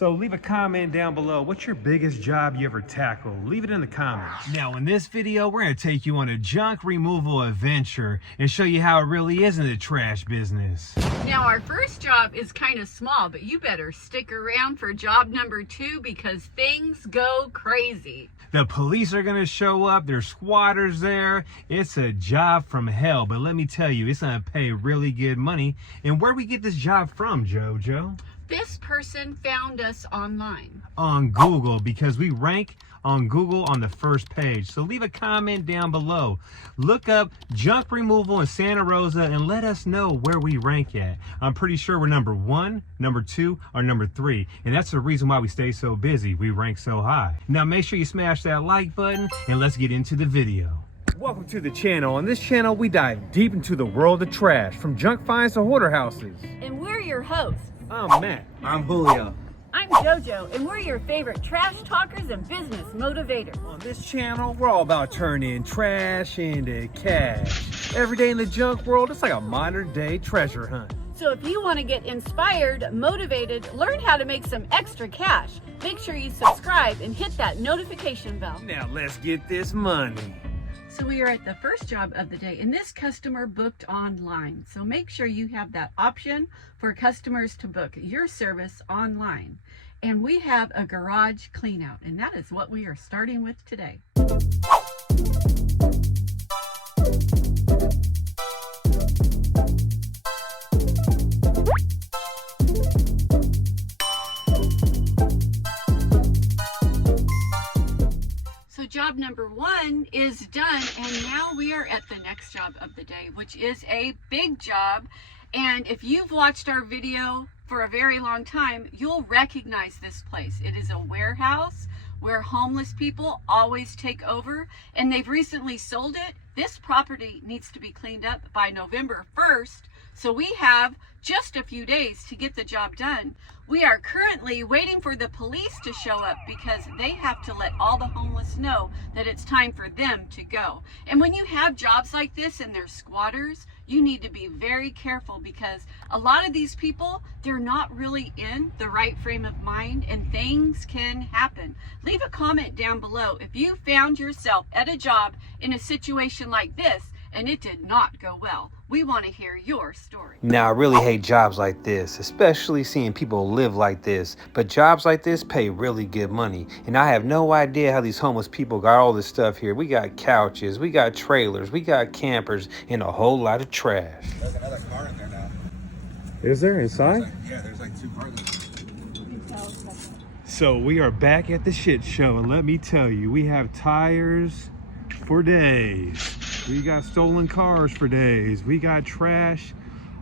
So leave a comment down below. What's your biggest job you ever tackled? Leave it in the comments. Now in this video, we're gonna take you on a junk removal adventure and show you how it really is in the trash business. Now our first job is kind of small, but you better stick around for job number 2 because things go crazy. The police are gonna show up, there's squatters there. It's a job from hell, but let me tell you, it's gonna pay really good money. And where we get this job from, JoJo? This person found us online. On Google, because we rank on Google on the first page. So leave a comment down below. Look up junk removal in Santa Rosa and let us know where we rank at. I'm pretty sure we're number 1, number 2, or number 3. And that's the reason why we stay so busy. We rank so high. Now make sure you smash that like button and let's get into the video. Welcome to the channel. On this channel, we dive deep into the world of trash, from junk finds to hoarder houses. And we're your hosts. I'm Matt. I'm Julio. I'm JoJo, and we're your favorite trash talkers and business motivators. On this channel, we're all about turning trash into cash. Every day in the junk world, it's like a modern day treasure hunt. So if you want to get inspired, motivated, learn how to make some extra cash, make sure you subscribe and hit that notification bell. Now let's get this money. So we are at the first job of the day, and this customer booked online. So make sure you have that option for customers to book your service online. And we have a garage clean out, and that is what we are starting with today. Job number 1 is done, and now we are at the next job of the day, which is a big job. And if you've watched our video for a very long time, you'll recognize this place. It is a warehouse where homeless people always take over, and they've recently sold it. This property needs to be cleaned up by November 1st, so we have just a few days to get the job done. We are currently waiting for the police to show up because they have to let all the homeless know that it's time for them to go. And when you have jobs like this and they're squatters, you need to be very careful because a lot of these people, they're not really in the right frame of mind and things can happen. Leave a comment down below if you found yourself at a job in a situation like this and it did not go well. We want to hear your story. Now, I really hate jobs like this, especially seeing people live like this. But jobs like this pay really good money. And I have no idea how these homeless people got all this stuff here. We got couches, we got trailers, we got campers, and a whole lot of trash. There's another car in there now. Is there inside? There's like 2 cars in there. So we are back at the shit show, and let me tell you, we have tires for days. We got stolen cars for days. We got trash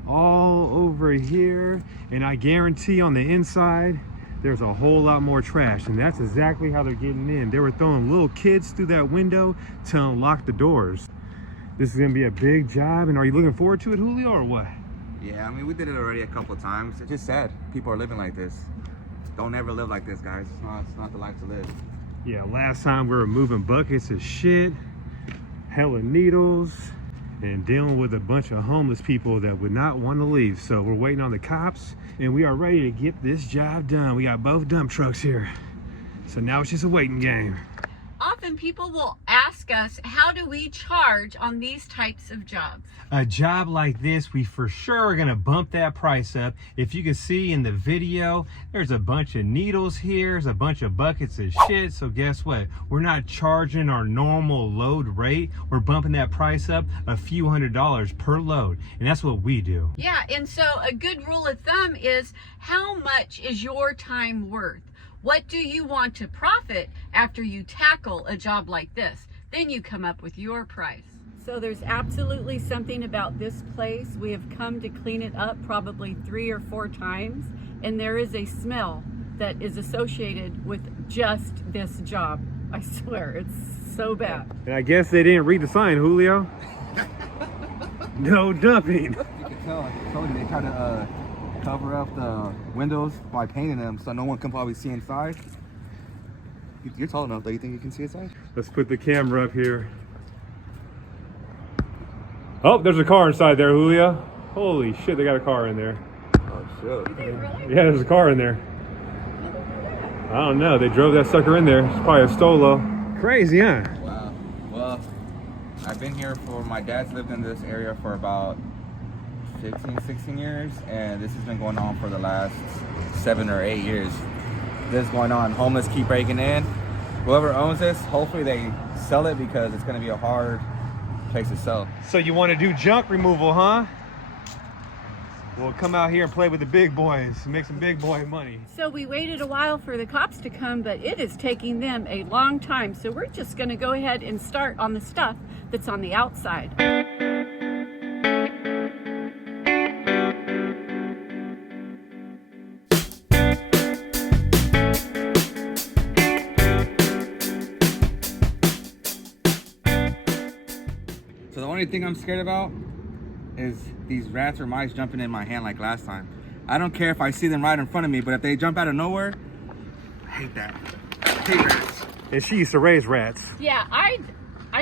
all over here. And I guarantee on the inside, there's a whole lot more trash. And that's exactly how they're getting in. They were throwing little kids through that window to unlock the doors. This is gonna be a big job. And are you looking forward to it, Julio, or what? Yeah, I mean, we did it already a couple of times. It's just sad. People are living like this. Don't ever live like this, guys. It's not the life to live. Yeah, last time we were moving buckets of shit, hella needles, and dealing with a bunch of homeless people that would not want to leave. So we're waiting on the cops, and we are ready to get this job done. We got both dump trucks here. So now it's just a waiting game. Often people will ask us, how do we charge on these types of jobs? A job like this, we for sure are gonna bump that price up. If you can see in the video, there's a bunch of needles here, there's a bunch of buckets of shit. So guess what? We're not charging our normal load rate. We're bumping that price up a few $100s per load. And that's what we do. Yeah, and so a good rule of thumb is, how much is your time worth? What do you want to profit after you tackle a job like this? Then you come up with your price. So there's absolutely something about this place. We have come to clean it up probably 3 or 4 times, and there is a smell that is associated with just this job. I swear, it's so bad. And I guess they didn't read the sign, Julio. No dumping. You can tell, I told you, they try to cover up the windows by painting them so no one can probably see inside. You're tall enough that you think you can see inside? Let's put the camera up here. Oh, there's a car inside there, Julio. Holy shit, they got a car in there. Oh, shit. Is it really? Yeah, there's a car in there. I don't know. They drove that sucker in there. It's probably a Stolo. Crazy, huh? Wow. Well, I've been here for, my dad's lived in this area for about 15, 16 years, and this has been going on for the last 7 or 8 years. This is going on. Homeless keep breaking in. Whoever owns this, hopefully they sell it, because it's going to be a hard place to sell. So you want to do junk removal, huh? Well, come out here and play with the big boys and make some big boy money. So we waited a while for the cops to come, but it is taking them a long time. So we're just going to go ahead and start on the stuff that's on the outside. So the only thing I'm scared about is these rats or mice jumping in my hand like last time. I don't care if I see them right in front of me, but if they jump out of nowhere, I hate that. I hate rats. And she used to raise rats. Yeah, I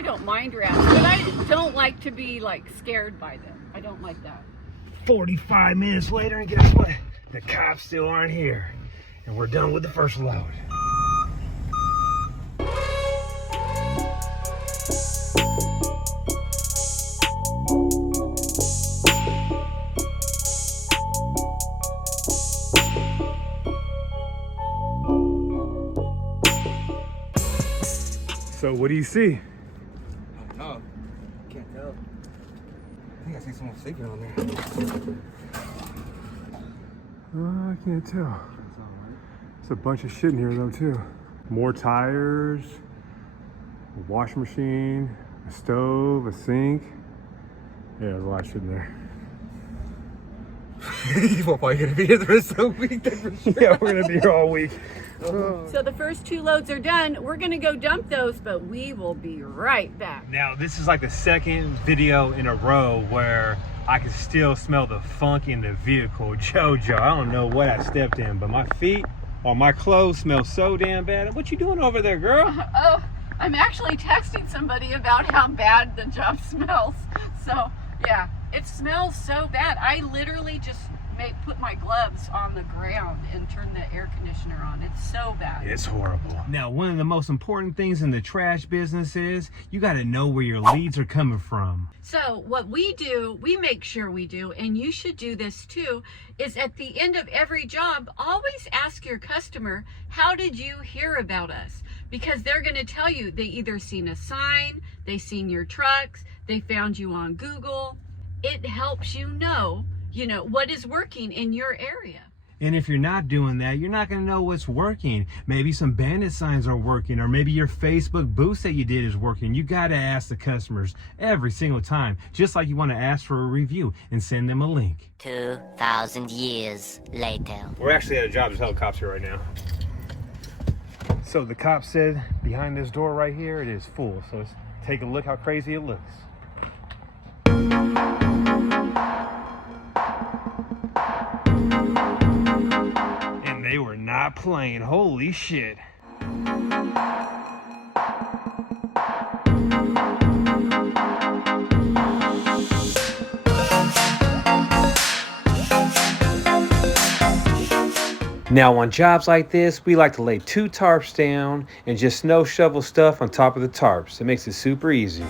don't mind rats, but I don't like to be like scared by them. I don't like that. 45 minutes later, and guess what? The cops still aren't here. And we're done with the first load. So what do you see? I don't know. Can't tell. I think I see someone sleeping on there. Oh, I can't tell. There's a bunch of shit in here though too. More tires, a washing machine, a stove, a sink. Yeah, there's a lot of shit in there. We're probably gonna be here the rest of the week. Then for sure. Yeah, we're gonna be here all week. So the first 2 loads are done. We're gonna go dump those, but we will be right back. Now, this is like the second video in a row where I can still smell the funk in the vehicle. JoJo, I don't know what I stepped in, but my feet or my clothes smell so damn bad. What you doing over there, girl? Oh, I'm actually texting somebody about how bad the job smells. So, yeah, it smells so bad. I literally just put my gloves on the ground and turn the air conditioner on. It's so bad. It's horrible. Now, one of the most important things in the trash business is you got to know where your leads are coming from. So what we do, we make sure we do, and you should do this too, is at the end of every job, always ask your customer, how did you hear about us? Because they're going to tell you they either seen a sign, they seen your trucks, they found you on Google. It helps you know what is working in your area. And if you're not doing that, you're not going to know what's working. Maybe some bandit signs are working, or maybe your Facebook boost that you did is working. You got to ask the customers every single time, just like you want to ask for a review and send them a link. 2,000 years later. We're actually at a job. There's hella cops here right now. So the cop said behind this door right here, it is full. So let's take a look how crazy it looks. They were not playing. Holy shit. Now on jobs like this, we like to lay 2 tarps down and just snow shovel stuff on top of the tarps. It makes it super easy.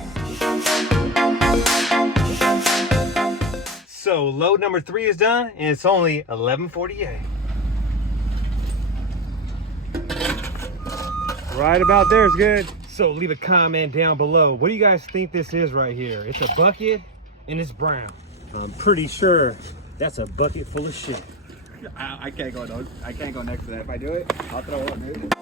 So load number 3 is done and it's only 11:48. Right about there is good. So leave a comment down below. What do you guys think this is right here? It's a bucket and it's brown. I'm pretty sure that's a bucket full of shit. I can't go. I can't go next to that. If I do it, I'll throw up, dude.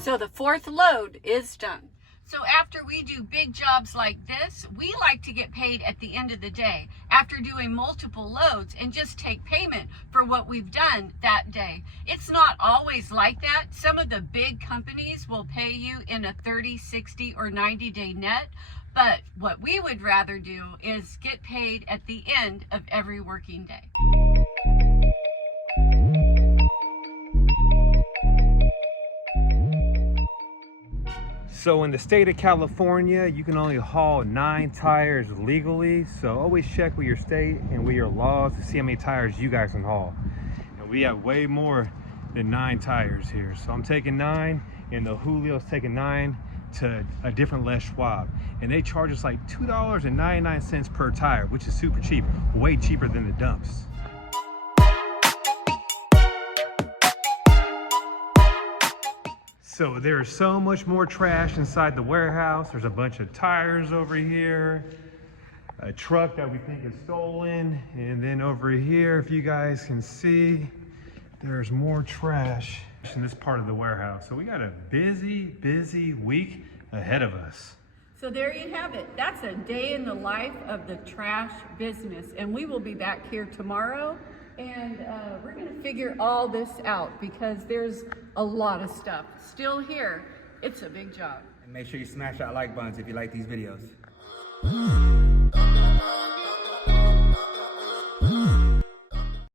So the 4th load is done. So after we do big jobs like this, we like to get paid at the end of the day after doing multiple loads and just take payment for what we've done that day. It's not always like that. Some of the big companies will pay you in a 30, 60, or 90-day net. But what we would rather do is get paid at the end of every working day. So in the state of California, you can only haul 9 tires legally. So always check with your state and with your laws to see how many tires you guys can haul. And we have way more than 9 tires here. So I'm taking 9, and the Julio's taking 9 to a different Les Schwab. And they charge us like $2.99 per tire, which is super cheap, way cheaper than the dumps. So there's so much more trash inside the warehouse. There's a bunch of tires over here, a truck that we think is stolen, and then over here, if you guys can see, there's more trash in this part of the warehouse. So we got a busy week ahead of us. So there you have it. That's a day in the life of the trash business. And we will be back here tomorrow, and we're gonna figure all this out because there's a lot of stuff still here. It's a big job. And make sure you smash that like buttons if you like these videos.